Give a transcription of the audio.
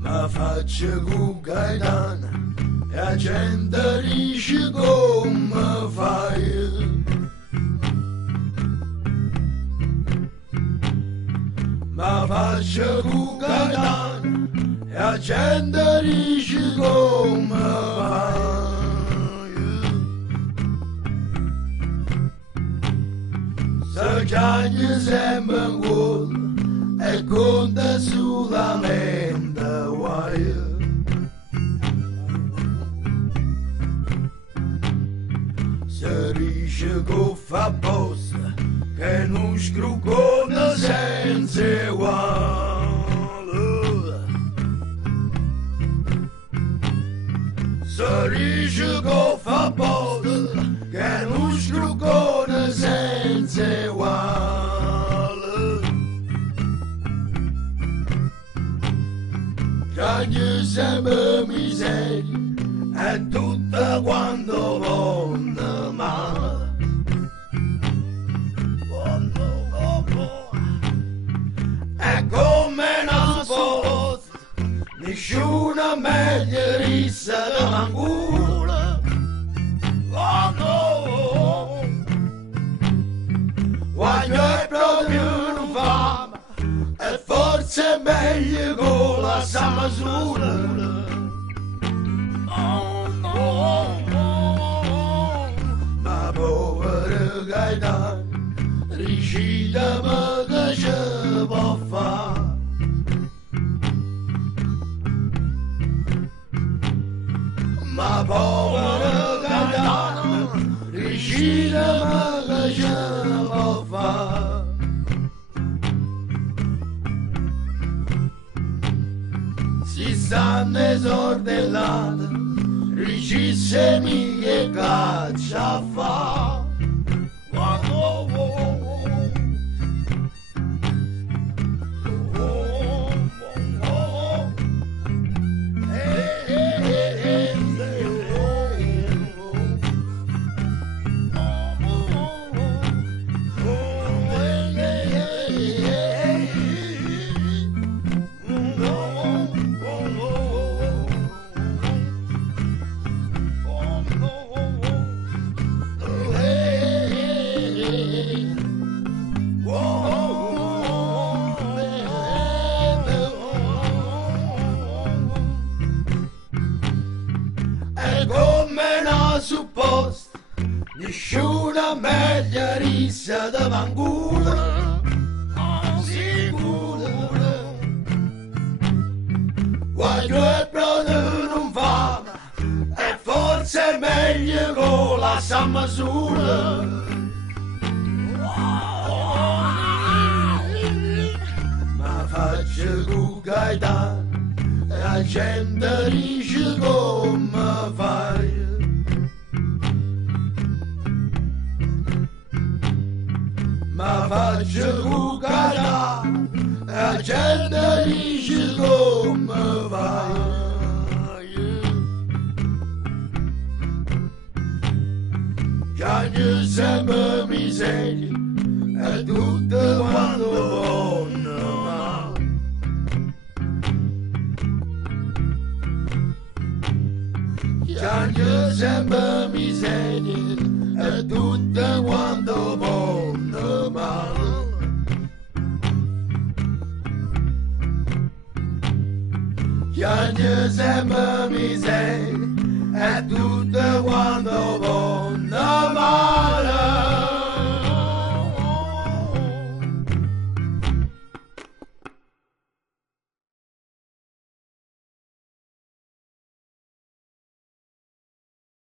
Ma faccio cu gaetano e la gente dice come fai. Ma faccio cu gaetano e la gente dice come fai. Se chiagni sempre in cuore e conta solamente guai. Se dice che fa apposta che non scrucone senza uguale. Se dice che fa apposta che non scrucone senza uguale. Cagli sempre miseria e tutta quando vanno male. E come non sposta nessuno meglio rissa da mangula. Oh no, voglio è proprio un fama e forse è meglio con la samasura. Ma povero gaetano ricita ma che ce può fare. Ma povero gaetano ricita ma che ce può fare. Si stanno esordellando ricissemi che caccia a fa. Supposto nessuno meglio rissa da mangula. Sicuro voglio è proprio non fama e forse è meglio con la samasura. Ma faccio cu gaetano e la gente dice come fai. Ma faccio cu gaetano e la gente dice come vai. Chiagni sempre miseria e tutto quando vanno male. Chiagni sempre miseria e tutto quando vanno male. Chiagni sempre miseria e tutto quando vanno